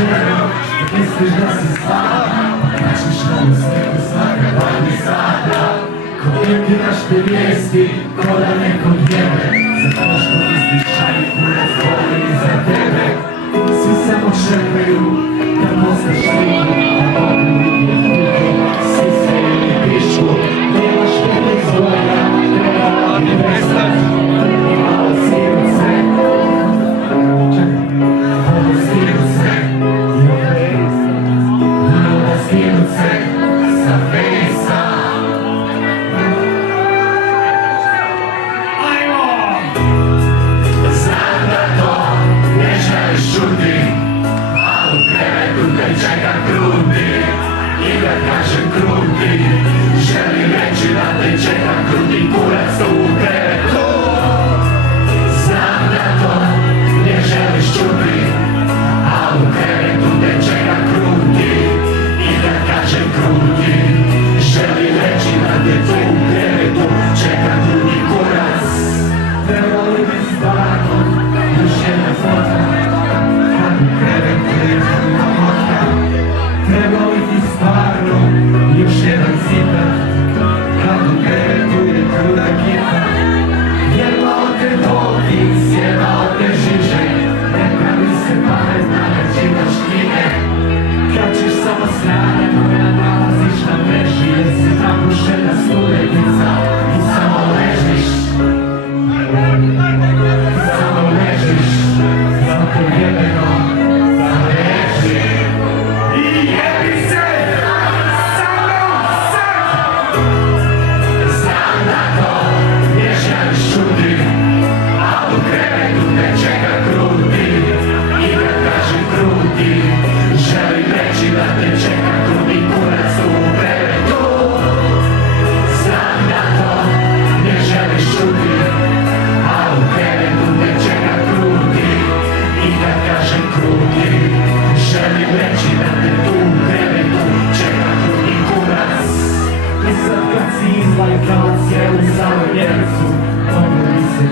želju, misliš da si stvarna, načiš novu sliku svaka dva mi sada. Komentiraš te vijesti, ko da nekog jebe, zato što misliš šalji kurac boli za tebe. Svi samo čekaju da postaš liku, a mogu vidjeti svi se ili pišu, nemaš tebe izgleda, treba ti prestać. I malo sviru se, malo sviru se, malo sviru se sa fejsa. Znam da to ne želiš čuti, a u krevetu te čeka kruti i da kažem kruti, želim reći da te čeka kruti kurac tu u krevetu. Znam da to ne želiš čuti, a u krevetu te čeka kruti i da kažem kruti, želim reći da te tu u krevetu čeka kruti kurac. Trebalo bi stvarno još jedna fotka, kad u krevetu je jedna motka. Trebalo bi stvarno još jedan citat, kad u krevetu je kruta kita. Jedna od te dobi, sjeda od te žiže, ne pravi se pametna kad čitaš knjige. Kad ćeš samo strane koja nalaziš na mreži, jer si napušena studentica i samo ležiš. Samo ležiš, zato jebeno zaleži. I jebi se, samo sad! Znam da to ne želiš čuti, a u krevetu te čeka kruti i da kažem kruti, želim reći da te čeka kruti kurac u krevetu. Znam da to ne želiš čuti, a u krevetu te čeka kruti i da kažem kruti, želim reći da te tu u krevetu čeka kruti kurac. I sad kad si izlaj kao cijelu samoljevicu, ono mi se